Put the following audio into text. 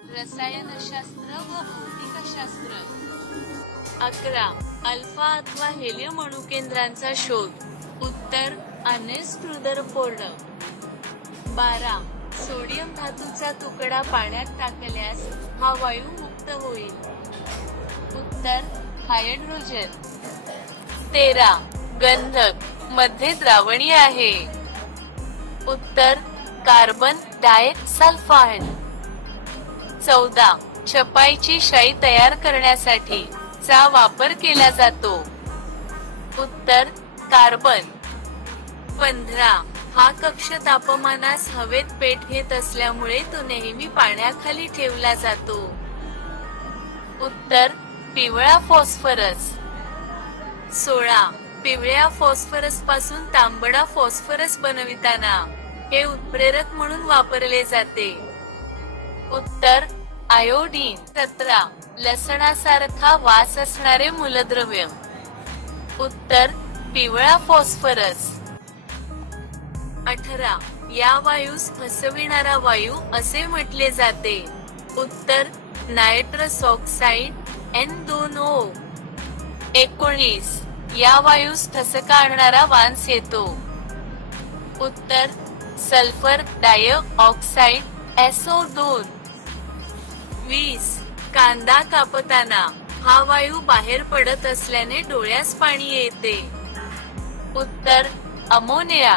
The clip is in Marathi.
रसायनशास्त्र व भौतिकशास्त्र. 11. अल्फा अथवा हेलियम अणुकेंद्रांचा शोध. उत्तर अर्नेस्ट रदरफोर्ड. 12. सोडियम धातूचा तुकडा पाण्यात टाकल्यास हा वायू मुक्त होईल. उत्तर हायड्रोजन. 13. गंधक मध्ये द्रावणीय आहे. उत्तर कार्बन डायसल्फाइड. 14. छपाईची शाई तयार करण्यासाठी चा वापर केला जातो. उत्तर कार्बन. 15. हा कक्ष तापमानास हवेत पेट घेत असल्यामुळे तो नेहमी पाण्याखाली ठेवला जातो. उत्तर पिवळा फॉस्फरस. 16. पिवळ्या फॉस्फरस पासून तांबडा फॉस्फरस बनविताना हे उत्प्रेरक म्हणून वापरले जाते. उत्तर आयोडीन. 17. लसणासारखा वास असणारे मूलद्रव्य. उत्तर पिवळा फॉस्फरस. 18. या वायूस फसविणारा वायू असे म्हटले जाते. उत्तर नायट्रस ऑक्साईड N2O. 19. या वायूस ठसका आणणारा वास येतो. उत्तर सल्फर डायऑक्साईड SO2. 20. कांदा कापताना हा वायू बाहेर पडत असल्याने डोळ्यास पाणी येते. उत्तर अमोनिया.